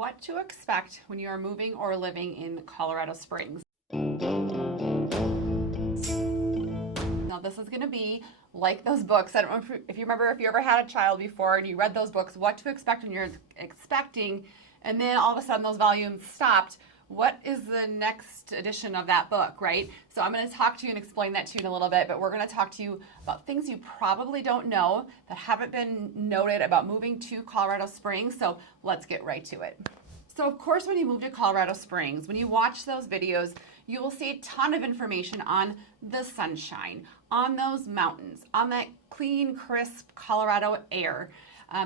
what to expect when you are moving or living in Colorado Springs. Now this is going to be like those books. I don't know if you remember, if you ever had a child before and you read those books, what to expect when you're expecting, and then all of a sudden those volumes stopped. What is the next edition of that book, right? So I'm going to talk to you and explain that to you in a little bit, but we're going to talk to you about things you probably don't know that haven't been noted about moving to Colorado Springs. So let's get right to it. So of course, when you move to Colorado Springs, when you watch those videos, you will see a ton of information on the sunshine, on those mountains, on that clean, crisp Colorado air.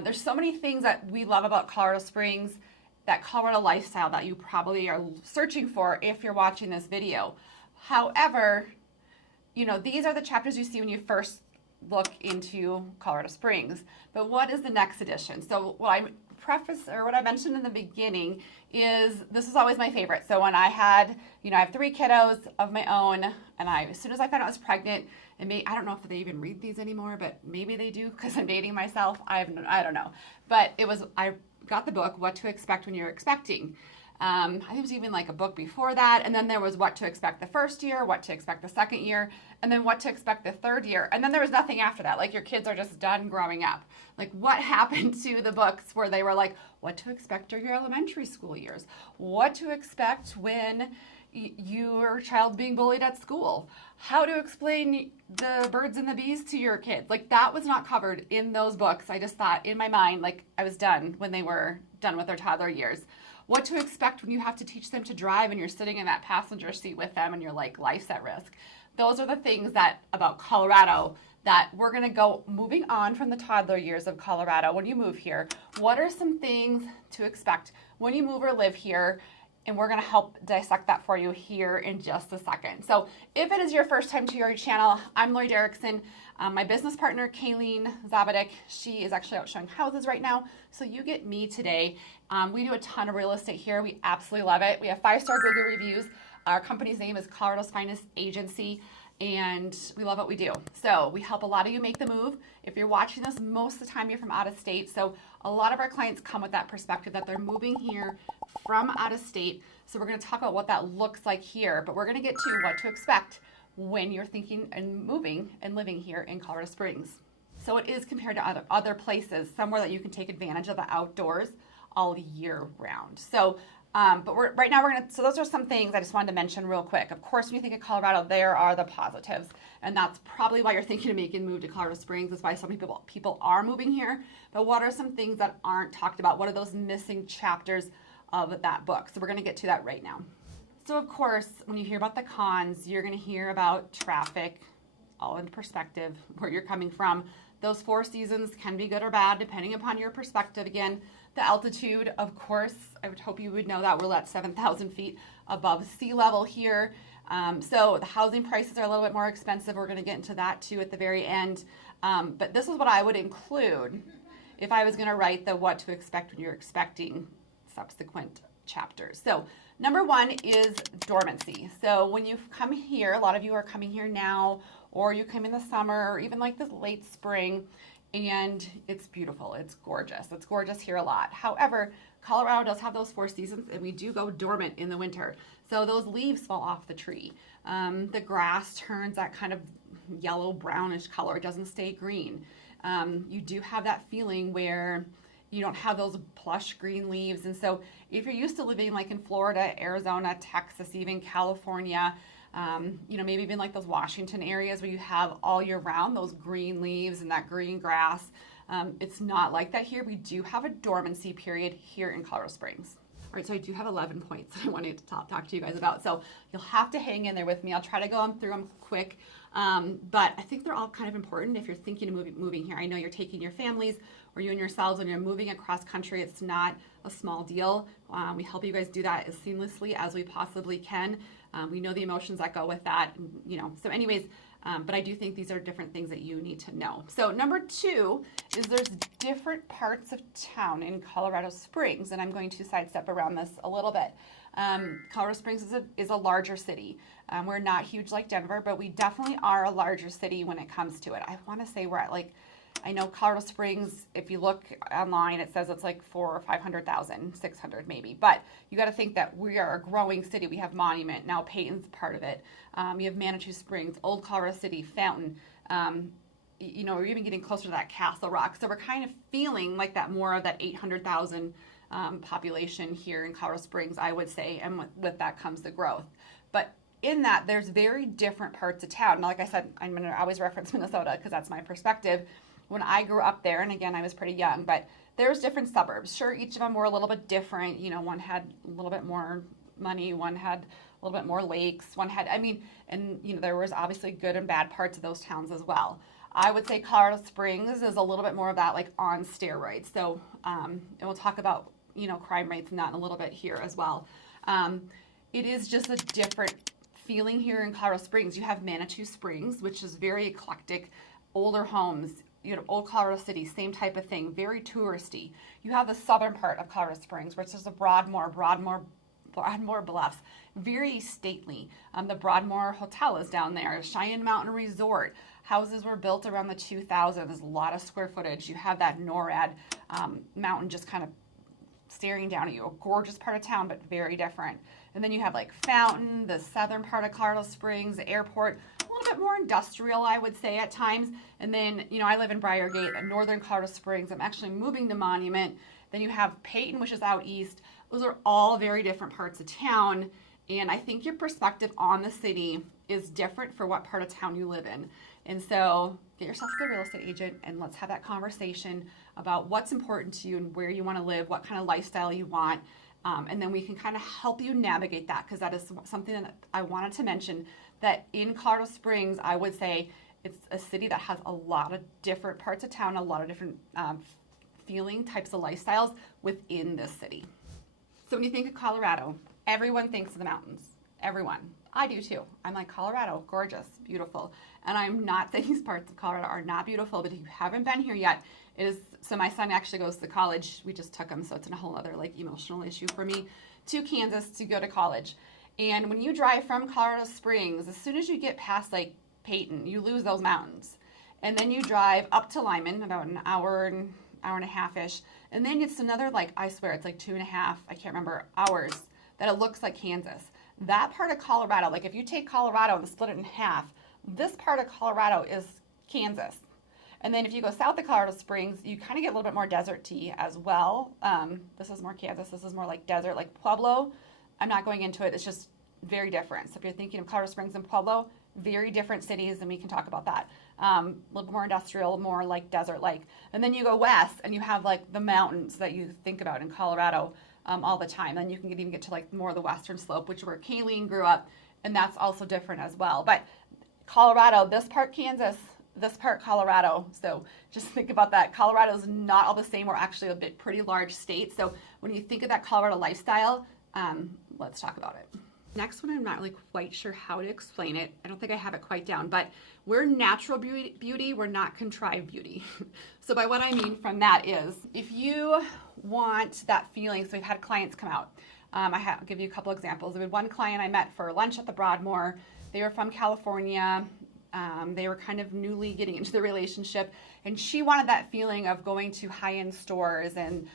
There's so many things that we love about Colorado Springs, that Colorado lifestyle that you probably are searching for if you're watching this video. However, you know, these are the chapters you see when you first look into Colorado Springs. But what is the next edition? So what I mentioned in the beginning is this is always my favorite. So when I had, I have 3 kiddos of my own, and as soon as I found out I was pregnant, and I don't know if they even read these anymore, but maybe they do because I'm dating myself. I don't know. But I got the book, What to Expect When You're Expecting. I think it was even like a book before that. And then there was What to Expect the first year, What to Expect the second year, and then What to Expect the third year. And then there was nothing after that. Like your kids are just done growing up. Like what happened to the books where they were like, what to expect during your elementary school years? What to expect when your child being bullied at school? How to explain the birds and the bees to your kids? Like that was not covered in those books. I just thought in my mind, like I was done when they were done with their toddler years. What to expect when you have to teach them to drive and you're sitting in that passenger seat with them and you're like, life's at risk. Those are the things that about Colorado that we're going to go moving on from the toddler years of Colorado. When you move here, what are some things to expect when you move or live here? And we're going to help dissect that for you here in just a second. So if it is your first time to your channel, I'm Lori Derrickson. My business partner, Kayleen Zabadick, she is actually out showing houses right now. So you get me today. We do a ton of real estate here. We absolutely love it. We have 5-star Google reviews. Our company's name is Colorado's Finest Agency, and we love what we do. So we help a lot of you make the move. If you're watching this, most of the time you're from out of state. So a lot of our clients come with that perspective that they're moving here from out of state. So we're going to talk about what that looks like here, but we're going to get to what to expect when you're thinking and moving and living here in Colorado Springs. So it is compared to other places, somewhere that you can take advantage of the outdoors all year round. So but right now so those are some things I just wanted to mention real quick. Of course, when you think of Colorado, there are the positives. And that's probably why you're thinking of making a move to Colorado Springs. That's why so many people are moving here. But what are some things that aren't talked about? What are those missing chapters of that book? So we're going to get to that right now. So of course, when you hear about the cons, you're going to hear about traffic, all in perspective, where you're coming from. Those 4 seasons can be good or bad, depending upon your perspective. Again, the altitude, of course, I would hope you would know that we're at 7,000 feet above sea level here. So the housing prices are a little bit more expensive. We're going to get into that too at the very end. But this is what I would include if I was going to write the what to expect when you're expecting subsequent chapters. So number 1 is dormancy. So when you come here, a lot of you are coming here now, or you come in the summer, or even like the late spring, and it's beautiful. It's gorgeous. It's gorgeous here a lot. However, Colorado does have those 4 seasons, and we do go dormant in the winter. So those leaves fall off the tree. The grass turns that kind of yellow brownish color. It doesn't stay green. You do have that feeling where you don't have those plush green leaves. And so if you're used to living like in Florida, Arizona, Texas, even California, maybe even like those Washington areas where you have all year round those green leaves and that green grass. It's not like that here. We do have a dormancy period here in Colorado Springs. All right, so I do have 11 points that I wanted to talk to you guys about. So you'll have to hang in there with me. I'll try to go through them quick. But I think they're all kind of important if you're thinking of moving here. I know you're taking your families or you and yourselves when you're moving across country. It's not a small deal. We help you guys do that as seamlessly as we possibly can. We know the emotions that go with that, so anyways, but I do think these are different things that you need to know. So number 2 is there's different parts of town in Colorado Springs, and I'm going to sidestep around this a little bit. Colorado Springs is a larger city. We're not huge like Denver, but we definitely are a larger city when it comes to it. I want to say we're at like I know Colorado Springs, if you look online, it says it's like 400 or 500,000, 600 maybe. But you got to think that we are a growing city. We have Monument, now Peyton's part of it. You have Manitou Springs, Old Colorado City, Fountain. You know, we're even getting closer to that Castle Rock. So we're kind of feeling like that more of that 800,000 population here in Colorado Springs, I would say. And with that comes the growth. But in that, there's very different parts of town. Now, like I said, I'm going to always reference Minnesota because that's my perspective. When I grew up there, and again, I was pretty young, but there's different suburbs. Sure, each of them were a little bit different. You know, one had a little bit more money, one had a little bit more lakes, one had, I mean, and, you know, there was obviously good and bad parts of those towns as well. I would say Colorado Springs is a little bit more of that, like, on steroids. So, and we'll talk about, you know, crime rates and that in a little bit here as well. It is just a different feeling here in Colorado Springs. You have Manitou Springs, which is very eclectic, older homes. You know, Old Colorado City, same type of thing, very touristy. You have the southern part of Colorado Springs, which is the Broadmoor Bluffs, very stately. The Broadmoor Hotel is down there. Cheyenne Mountain Resort. Houses were built around the 2000s. There's a lot of square footage. You have that NORAD mountain just kind of staring down at you. A gorgeous part of town, but very different. And then you have like Fountain, the southern part of Colorado Springs, the airport, a little bit more industrial, I would say at times. And then, you know, I live in Briargate, northern Colorado Springs. I'm actually moving to Monument. Then you have Peyton, which is out east. Those are all very different parts of town. And I think your perspective on the city is different for what part of town you live in. And so get yourself a good real estate agent and let's have that conversation about what's important to you and where you want to live, what kind of lifestyle you want. And then we can kind of help you navigate that, because that is something that I wanted to mention, that in Colorado Springs, I would say it's a city that has a lot of different parts of town, a lot of different feeling types of lifestyles within this city. So when you think of Colorado, everyone thinks of the mountains. Everyone. I do too. I'm like, Colorado, gorgeous, beautiful. And I'm not saying these parts of Colorado are not beautiful, but if you haven't been here yet, it is. So my son actually goes to college. We just took him, so it's a whole other like emotional issue for me, to Kansas to go to college. And when you drive from Colorado Springs, as soon as you get past like Peyton, you lose those mountains. And then you drive up to Lyman, about an hour and a half-ish. And then it's another, like, I swear, it's like 2.5, I can't remember, hours that it looks like Kansas. That part of Colorado, like if you take Colorado and split it in half, this part of Colorado is Kansas. And then if you go south of Colorado Springs, you kind of get a little bit more desert-y as well. This is more Kansas. This is more like desert, like Pueblo. I'm not going into it. It's just very different. So if you're thinking of Colorado Springs and Pueblo, very different cities, and we can talk about that. A little bit more industrial, more like desert-like. And then you go west, and you have like the mountains that you think about in Colorado all the time. Then you can even get to like more of the western slope, which is where Kayleen grew up, and that's also different as well. But Colorado, this part Kansas, this part Colorado. So just think about that. Colorado is not all the same. We're actually a pretty large state. So when you think of that Colorado lifestyle, let's talk about it. Next one, I'm not really quite sure how to explain it. I don't think I have it quite down, but we're natural beauty, we're not contrived beauty. So by what I mean from that is, if you want that feeling, so we've had clients come out. I'll give you a couple examples. We had one client I met for lunch at the Broadmoor. They were from California. They were kind of newly getting into the relationship, and she wanted that feeling of going to high-end stores and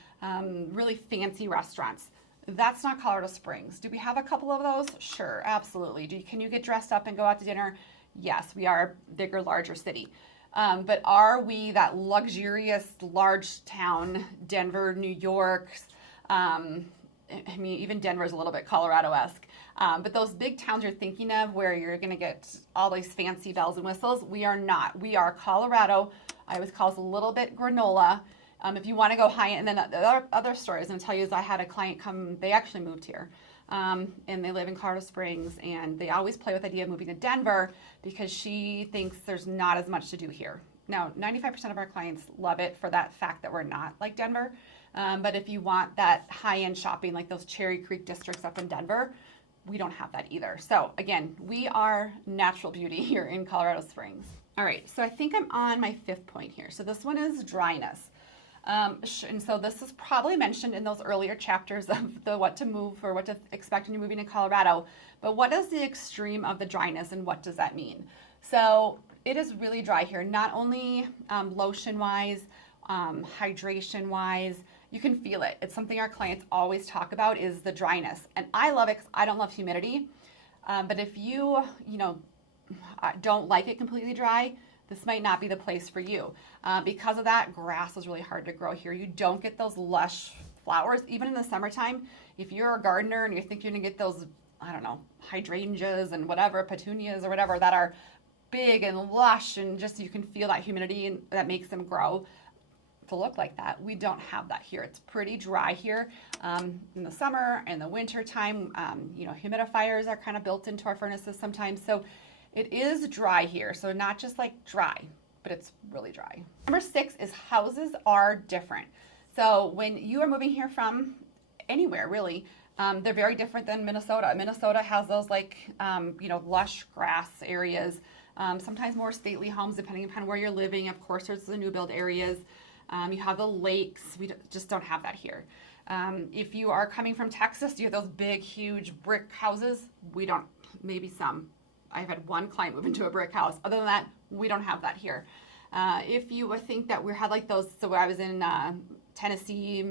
really fancy restaurants. That's not Colorado Springs. Do we have a couple of those? Sure, absolutely. Can you get dressed up and go out to dinner? Yes, we are a bigger, larger city. But are we that luxurious, large town, Denver, New York? I mean, even Denver is a little bit Colorado-esque. But those big towns you're thinking of where you're going to get all these fancy bells and whistles, we are not. We are Colorado. I always call us a little bit granola. If you want to go high end, and then the other story I was going to tell you is I had a client come, they actually moved here. And they live in Colorado Springs, and they always play with the idea of moving to Denver because she thinks there's not as much to do here. Now, 95% of our clients love it for that fact that we're not like Denver. But if you want that high-end shopping, like those Cherry Creek districts up in Denver, we don't have that either. So again, we are natural beauty here in Colorado Springs. All right, so I think I'm on my 5th point here. So this one is dryness. And so this is probably mentioned in those earlier chapters of the what to move or what to expect when you're moving to Colorado. But what is the extreme of the dryness and what does that mean? So it is really dry here, not only lotion-wise, hydration-wise. You can feel it. It's something our clients always talk about is the dryness. And I love it because I don't love humidity. But if you don't like it completely dry, this might not be the place for you. Because of that, grass is really hard to grow here. You don't get those lush flowers, even in the summertime. If you're a gardener and you think you're gonna get those, I don't know, hydrangeas and whatever, petunias or whatever, that are big and lush and just you can feel that humidity and that makes them grow to look like that. We don't have that here. It's pretty dry here in the summer and the winter time. You know, humidifiers are kind of built into our furnaces sometimes. So it is dry here. So not just like dry, but it's really dry. Number 6 is houses are different. So when you are moving here from anywhere really, they're very different than Minnesota. Minnesota has those like, you know, lush grass areas, sometimes more stately homes depending upon where you're living. Of course, there's the new build areas. You have the lakes. We just don't have that here. If you are coming from Texas, you have those big, huge brick houses. We don't, maybe some. I've had one client move into a brick house. Other than that, we don't have that here. If you think that we had like those, so I was in Tennessee,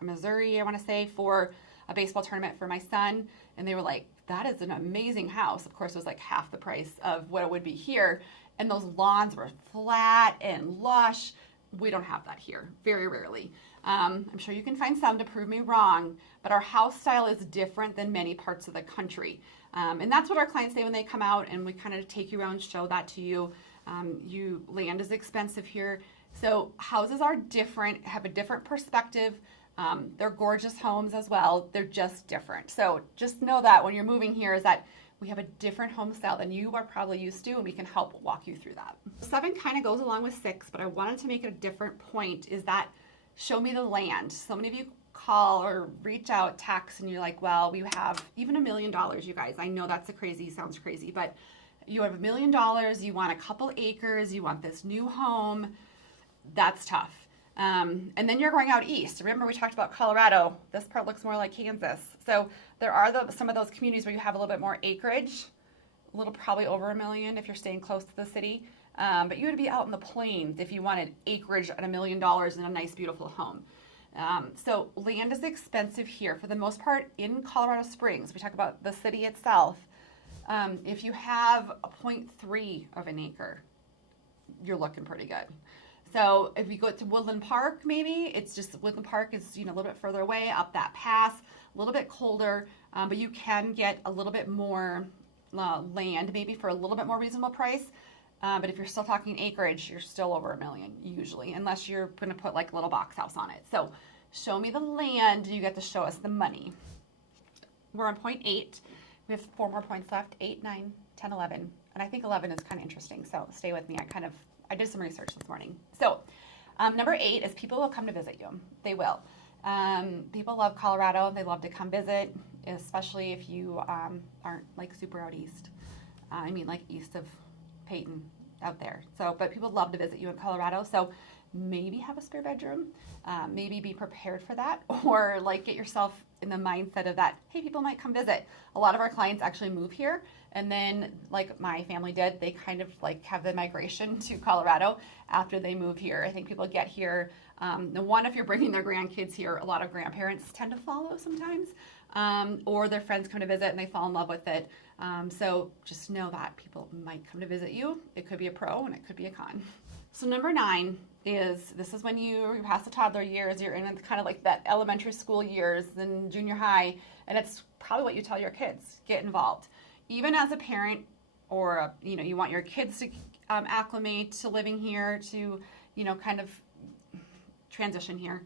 Missouri, I want to say, for a baseball tournament for my son, and they were like, that is an amazing house. Of course, it was like half the price of what it would be here. And those lawns were flat and lush. We don't have that here, very rarely. I'm sure you can find some to prove me wrong, but our house style is different than many parts of the country. And that's what our clients say when they come out, and we kind of take you around, show that to you. Land is expensive here. So houses are different, have a different perspective. They're gorgeous homes as well. They're just different. So just know that when you're moving here is that we have a different home style than you are probably used to, and we can help walk you through that. 7 kind of goes along with 6, but I wanted to make it a different point, is that show me the land. So many of you call or reach out, text, and you're like, well, we have even $1 million, you guys. I know that's sounds crazy, but you have $1 million, you want a couple acres, you want this new home. That's tough. And then you're going out east. Remember, we talked about Colorado. This part looks more like Kansas. So there are some of those communities where you have a little bit more acreage, a little probably over $1 million if you're staying close to the city. But you would be out in the plains if you wanted acreage at $1 million in a nice, beautiful home. So land is expensive here. For the most part, in Colorado Springs, we talk about the city itself. If you have a 0.3 of an acre, you're looking pretty good. So if you go to Woodland Park, maybe it's just Woodland Park is, you know, a little bit further away up that pass, a little bit colder, but you can get a little bit more land, maybe for a little bit more reasonable price. But if you're still talking acreage, you're still over $1 million usually, unless you're going to put like a little box house on it. So show me the land, you get to show us the money. We're on point 8. We have 4 more points left, 8, 9, 10, 11. And I think 11 is kind of interesting, so stay with me. I did some research this morning. So number 8 is people will come to visit you. They will. People love Colorado. They love to come visit, especially if you aren't like super out east. I mean like east of Peyton out there. So, but people love to visit you in Colorado. So maybe have a spare bedroom. Maybe be prepared for that, or like get yourself in the mindset of that, hey, people might come visit. A lot of our clients actually move here, and then like my family did, they kind of like have the migration to Colorado after they move here. I think people get here, if you're bringing their grandkids here, a lot of grandparents tend to follow sometimes, or their friends come to visit and they fall in love with it. So just know that people might come to visit you. It could be a pro and it could be a con. So number 9 is, this is when you pass the toddler years, you're in kind of like that elementary school years and junior high, and it's probably what you tell your kids, get involved. Even as a parent, or you want your kids to acclimate to living here, to kind of transition here,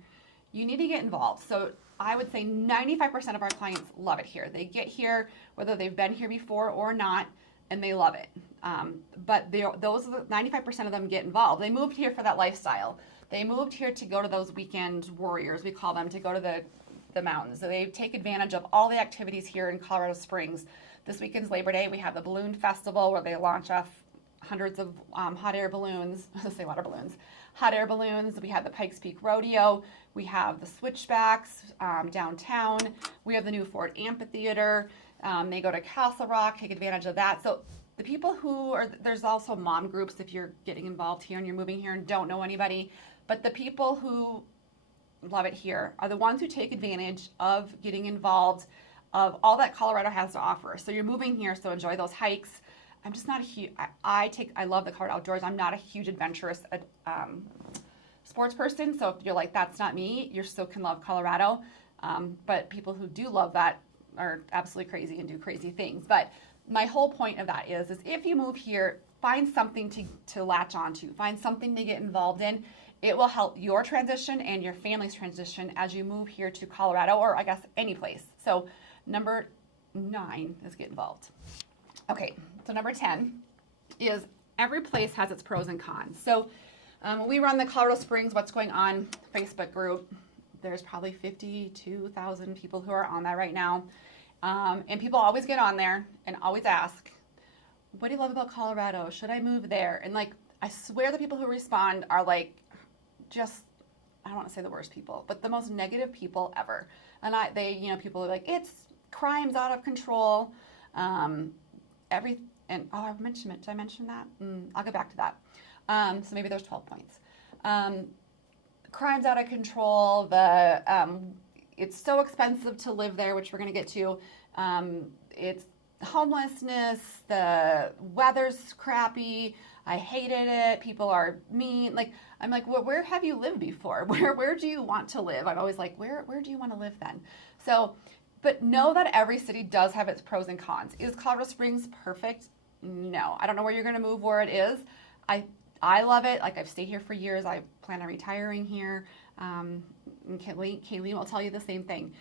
you need to get involved. So I would say 95% of our clients love it here. They get here whether they've been here before or not, and they love it. But those 95% of them get involved. They moved here for that lifestyle. They moved here to go to those weekend warriors, we call them, to go to the mountains. So they take advantage of all the activities here in Colorado Springs. This weekend's Labor Day. We have the Balloon Festival where they launch off hundreds of hot air balloons. Say water balloons. Hot air balloons. We have the Pikes Peak Rodeo. We have the Switchbacks downtown. We have the new Ford Amphitheater. They go to Castle Rock, take advantage of that. So the people who are, there's also mom groups if you're getting involved here and you're moving here and don't know anybody, but the people who love it here are the ones who take advantage of getting involved of all that Colorado has to offer. So you're moving here, so enjoy those hikes. I'm just not a huge, I love the Colorado outdoors. I'm not a huge adventurous sports person, so if you're like, that's not me, you still can love Colorado. But people who do love that are absolutely crazy and do crazy things. But my whole point of that is if you move here, find something to latch onto, find something to get involved in. It will help your transition and your family's transition as you move here to Colorado, or I guess any place. So number 9 is get involved. Okay, so number 10 is every place has its pros and cons. So we run the Colorado Springs What's Going On Facebook group. There's probably 52,000 people who are on that right now. And people always get on there and always ask, what do you love about Colorado? Should I move there? And like, I swear the people who respond are like, just, I don't want to say the worst people, but the most negative people ever. And people are like, it's crime's out of control. I mentioned it. Did I mention that? I'll get back to that. So maybe there's 12 points. Crime's out of control. It's so expensive to live there, which we're going to get to. It's homelessness. The weather's crappy. I hated it. People are mean. Like, I'm like, well, where have you lived before? Where do you want to live? I'm always like, where do you want to live then? So, but know that every city does have its pros and cons. Is Colorado Springs perfect? No. I don't know where you're going to move, where it is. I love it. Like, I've stayed here for years. I plan on retiring here. And Kayleen will tell you the same thing.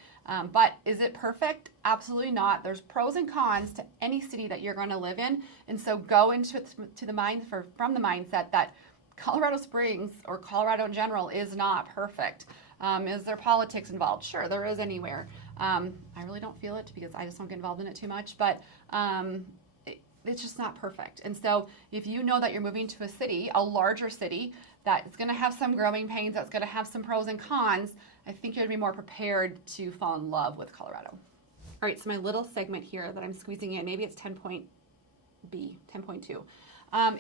But is it perfect? Absolutely not. There's pros and cons to any city that you're going to live in. And so go into it from the mindset that Colorado Springs or Colorado in general is not perfect. Is there politics involved? Sure, there is anywhere. I really don't feel it because I just don't get involved in it too much. But it's just not perfect. And so if you know that you're moving to a city, a larger city, that's going to have some growing pains, that's going to have some pros and cons, I think you're going to be more prepared to fall in love with Colorado. All right, so my little segment here that I'm squeezing in, maybe it's 10.2,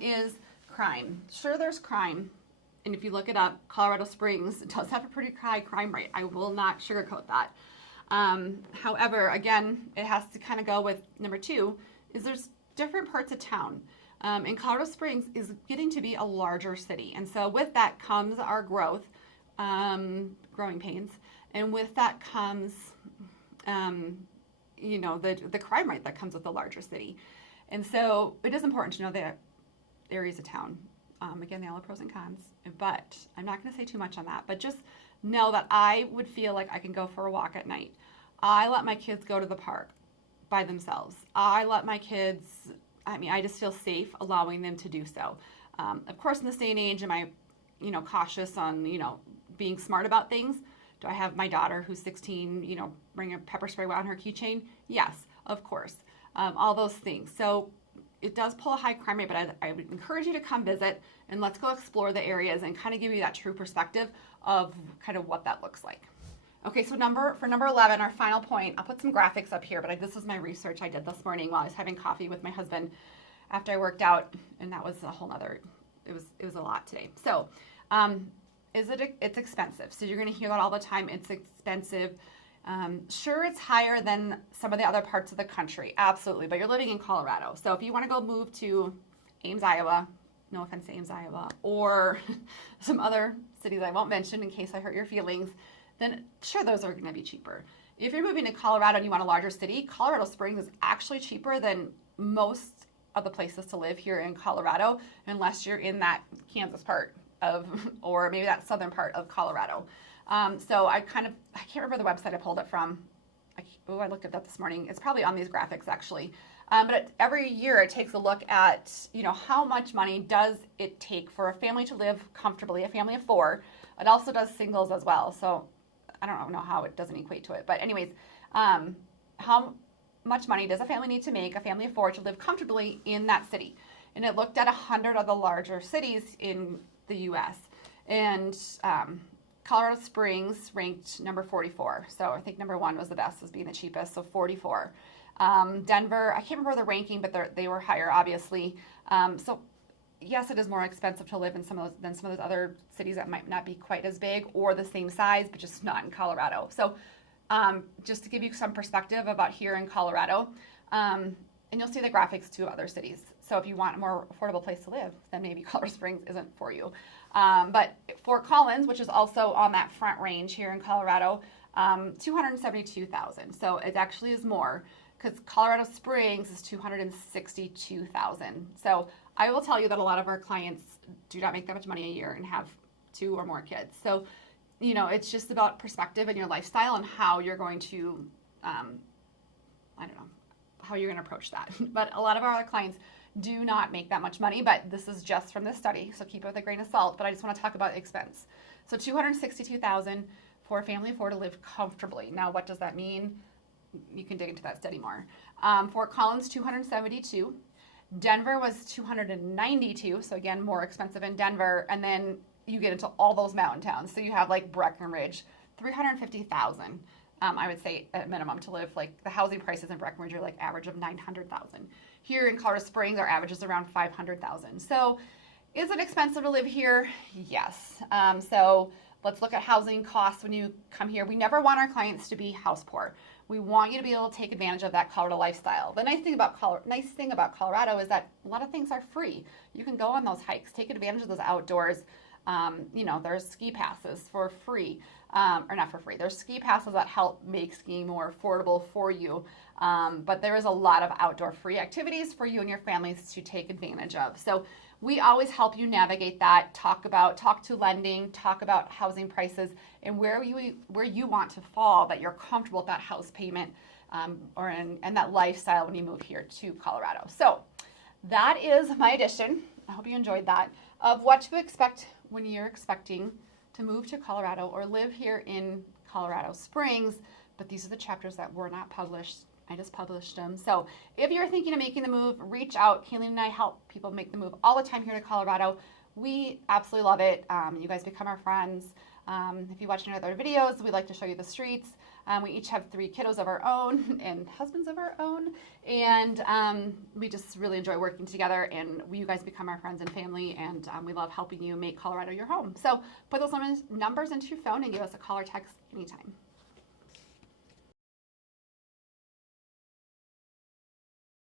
is crime. Sure, there's crime. And if you look it up, Colorado Springs does have a pretty high crime rate. I will not sugarcoat that. However, again, it has to kind of go with number 2, is there's different parts of town. And Colorado Springs is getting to be a larger city. And so with that comes our growth, growing pains. And with that comes, the crime rate that comes with a larger city. And so it is important to know the areas of town. Again, they all have pros and cons, but I'm not going to say too much on that. But just know that I would feel like I can go for a walk at night. I let my kids go to the park by themselves. I let my kids, I just feel safe allowing them to do so. Of course, in this day and age, am I, cautious on, being smart about things? Do I have my daughter who's 16, bring a pepper spray on her keychain? Yes, of course. All those things. So it does pull a high crime rate, but I would encourage you to come visit and let's go explore the areas and kind of give you that true perspective of kind of what that looks like. Okay, so for number 11, our final point, I'll put some graphics up here, but this was my research I did this morning while I was having coffee with my husband after I worked out, and that was a whole nother, it was a lot today. So, it's expensive. So you're going to hear that all the time. It's expensive. Sure, it's higher than some of the other parts of the country, absolutely, but you're living in Colorado. So if you want to go move to Ames, Iowa, no offense to Ames, Iowa, or some other cities I won't mention in case I hurt your feelings, then sure, those are going to be cheaper. If you're moving to Colorado and you want a larger city, Colorado Springs is actually cheaper than most of the places to live here in Colorado, unless you're in that Kansas part of, or maybe that southern part of Colorado. So I can't remember the website I pulled it from. I looked at that this morning. It's probably on these graphics actually. But every year it takes a look at, how much money does it take for a family to live comfortably, a family of 4. It also does singles as well. So I don't know how it doesn't equate to it. But anyways, how much money does a family need to make, a family of 4, to live comfortably in that city? And it looked at 100 of the larger cities in the U.S. And Colorado Springs ranked number 44. So I think number 1 was the best as being the cheapest, so 44. Denver, I can't remember the ranking, but they were higher, obviously. So yes, it is more expensive to live in some of those other cities that might not be quite as big or the same size, but just not in Colorado. So just to give you some perspective about here in Colorado, and you'll see the graphics to other cities. So if you want a more affordable place to live, then maybe Colorado Springs isn't for you. But Fort Collins, which is also on that front range here in Colorado, 272,000. So it actually is more, because Colorado Springs is 262,000. So I will tell you that a lot of our clients do not make that much money a year and have 2 or more kids. So, you know, it's just about perspective and your lifestyle and how you're going to, I don't know, how you're going to approach that. But a lot of our clients do not make that much money, but this is just from this study, so keep it with a grain of salt. But I just want to talk about expense. So 262,000 for a family of 4 to live comfortably. Now, what does that mean? You can dig into that study more. Fort Collins, 272. Denver was 292, so again, more expensive in Denver. And then you get into all those mountain towns. So you have like Breckenridge, 350,000. I would say at minimum to live. Like the housing prices in Breckenridge are like average of 900,000. Here in Colorado Springs, our average is around 500,000. So is it expensive to live here? Yes. So let's look at housing costs when you come here. We never want our clients to be house poor. We want you to be able to take advantage of that Colorado lifestyle. The nice thing about Colorado is that a lot of things are free. You can go on those hikes, take advantage of those outdoors. You know, there's ski passes for free, or not for free. There's ski passes that help make skiing more affordable for you. But there is a lot of outdoor free activities for you and your families to take advantage of. So we always help you navigate that, talk to lending, talk about housing prices, and where you want to fall, that you're comfortable with that house payment, and that lifestyle when you move here to Colorado. So that is my edition. I hope you enjoyed that, of what to expect when you're expecting to move to Colorado or live here in Colorado Springs. But these are the chapters that were not published. I just published them. So if you're thinking of making the move, reach out. Kayleen and I help people make the move all the time here to Colorado. We absolutely love it. You guys become our friends. If you watch any other videos, we like to show you the streets. We each have 3 kiddos of our own and husbands of our own. And we just really enjoy working together. And you guys become our friends and family. And we love helping you make Colorado your home. So put those numbers into your phone and give us a call or text anytime.